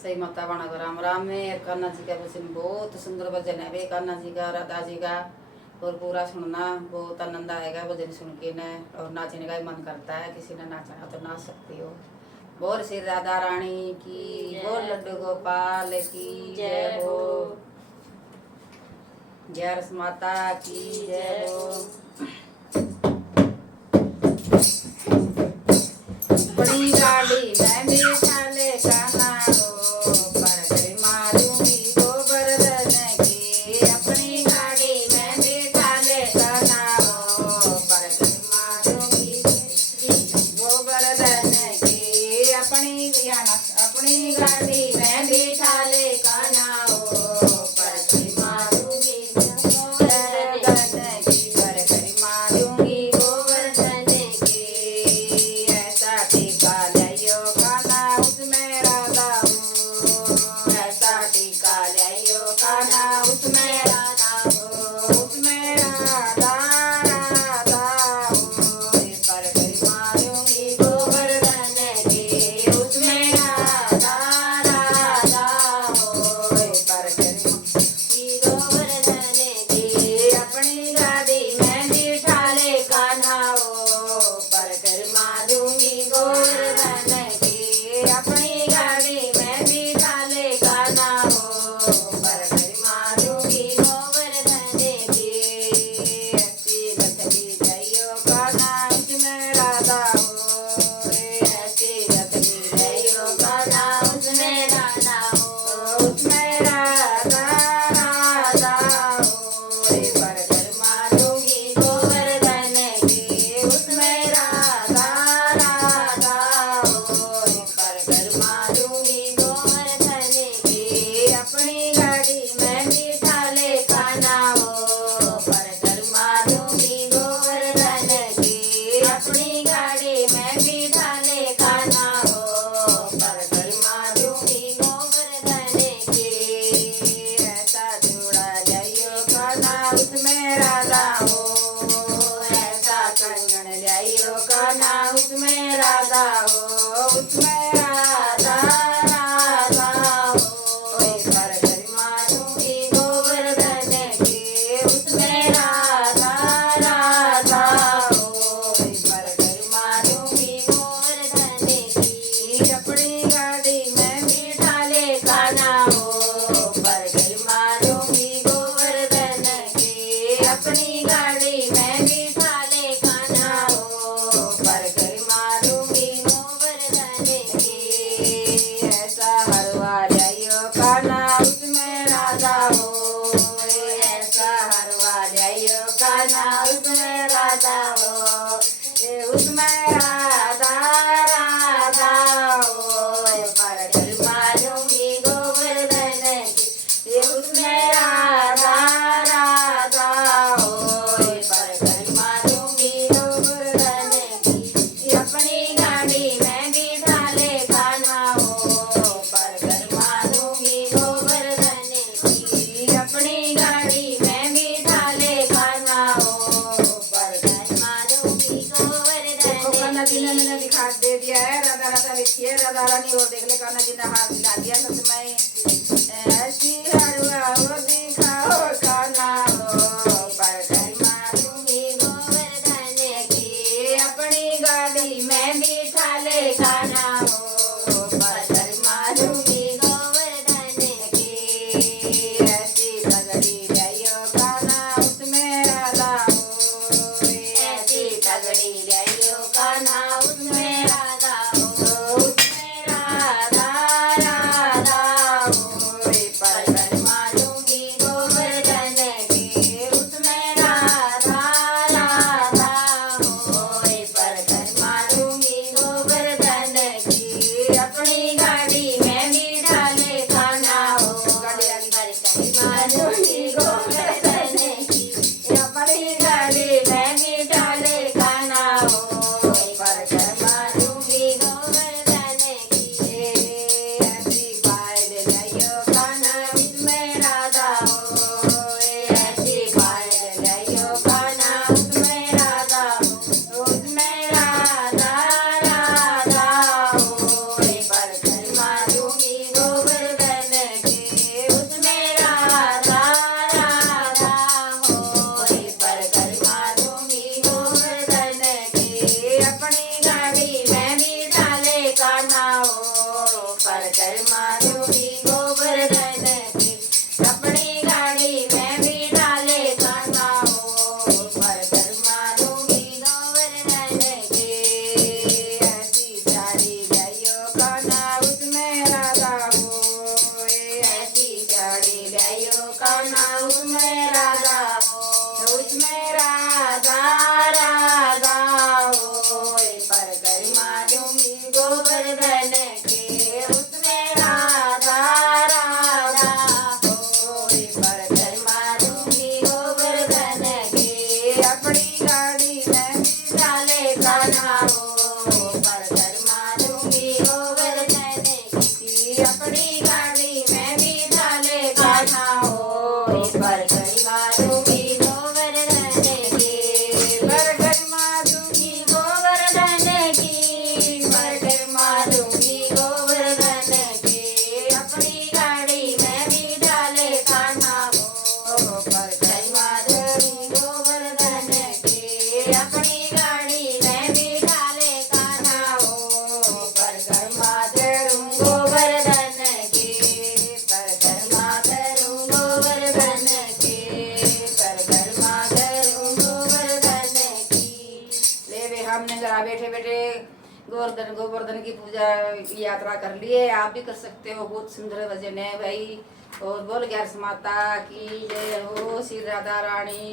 सही माता बना को राम राम में। कान्हा जी का भजन बहुत सुंदर भजन है वे, कान्हा जी का राधा जी का। और पूरा सुनना, बहुत आनंद आएगा भजन सुन के न। और नाचने का भी मन करता है, किसी ने नाचना तो नाच सकती हो। बोल श्री राधा रानी की, बोल लड्डू गोपाल की जय हो, जय रस माता की जय हो। बड़ी गाड़ी में बिठा ले कान्हा हो, पर कर मारूंगी गोवर्धन की। अपनी गाड़ी में बिठा ले कान्हा हो, पर कर मारूंगी गोवर्धन की। अपनी गाड़ी में बिठा ले कान्हा हो, पर कर मारूंगी गोवर्धन की, पर कर मारूंगी गोवर्धन की। ऐसा टीका लियो कान्हा उसमें राधा हूँ, ऐसा टीका लियो कान्हा उसमें राधा हूँ, उसमें राधा राधा हूँ। पर कर मारूंगी गोवर्धन की, उसमें राधा राधा हूँ, पर कर मारूंगी गोवर्धन की। अपनी गाड़ी में बिठा ले कान्हा हो, पर कर मारूंगी गोवर्धन की। अपनी गाड़ी में बिठा ले कान्हा हो, पर कर मारूंगी गोवर्धन की। ऐसी लथड़ी जइयो कान्हा उसमें राधा हो, ऐसी लथड़ी जइयो कान्हा उसमें राधा हो, उसमें राधा राधा हो। पर कर मारूंगी गोवर्धन की, उसमें राधा राधा हो। पर कर मारूंगी गोवर्धन की। अपनी गाड़ी में बिठा ले कान्हा हो, पर कर मारूंगी गोवर्धन की। अपनी गाड़ी में बिठा ले कान्हा हो, पर कर मारूंगी गोवर्धन की। ऐसा जोड़ा जाइयो कान्हा उसमें राधा हो, ऐसा कंगन जाइयो कान्हा उसमें राधा हो, उसमें राधा राधा हो। पर कर मारूंगी गोवर्धन की, उसमें राधा राधा हो। पर कर मारूंगी गोवर्धन की। अपनी गाड़ी में बिठा ले कान्हा हो, पर कर मारूंगी गोवर्धन की। अपनी गाड़ी में बिठा ले कान्हा हो, पर कर मारूंगी गोवर्धन की। ऐसा हरवा जाइयो कान्हा उसमें राधा हो, ऐसा हरवा जाइयो कान्हा उसमें राधा हो, उसमें राधा राधा हो। पर कर मारूंगी गोवर्धन की, उसमें राधा राधा हो। पर कर मारूंगी गोवर्धन की। अपनी गाड़ी में बिठा ले कान्हा हो, पर कर मारूंगी गोवर्धन की। अपनी गाड़ी में बिठा ले कान्हा हो, पर कर मारूंगी गोवर्धन। कान्हा जी ने मैंने दिखा दे दिया है, राधा राधा लिखिए राधा रानी। और देख ले कान्हा जी ने हाथ मिला दिया सच में। ऐसी हरवा हो दिखाओ कान्हा हो, पर कर मारूंगी गोवर्धन की। अपनी गाड़ी में बिठा ले कान्हा हो, पर कर मारूंगी गोवर्धन की। ऐसी पगड़ी जाइयो कान्हा उसमें राधा हो, ऐसी पगड़ी जाइयो कान्हा उसमें राधा हो, उसमें राधा परिक्रमा दूंगी गोवर्धन की, अपनी गाड़ी में भी डाले कान्हा हो, परिक्रमा दूंगी गोवर्धन की। ऐसी सारी गयो कान्हा उसमें राधा हो, ऐसी सारी गयो कान्हा उसमें राधा हो, उसमें राधा राधा हो, परिक्रमा दूंगी गोवर्धन की, उसमें राधा राधा हो, परिक्रमा दूंगी गोवर्धन की, अपनी गाड़ी में भी डाले कान्हा हो, परिक्रमा दूंगी गोवर्धन की, अपनी गाड़ी में भी डाले कान्हा हो, परिक्रमा दूंगी गोवर्धन की, परिक्रमा दूंगी गोवर्धन की, परिक्रमा दूंगी गोवर्धन की, अपनी गाड़ी में भी डाले कान्हा हो, परिक्रमा दूंगी गोवर्धन की, अपनी गाड़ी में भी डाले कान्हा हो, परिक्रमा करूं गोवर्धन की, परिक्रमा करूं गोवर्धन की, परिक्रमा करूं गोवर्धन की। ले वे हमने जरा बैठे बैठे गोवर्धन गोवर्धन की पूजा की यात्रा कर लिए, आप भी कर सकते हो। बहुत सुंदर भजन है भाई। और बोल ग्यारस माता की जय हो, श्री राधा रानी।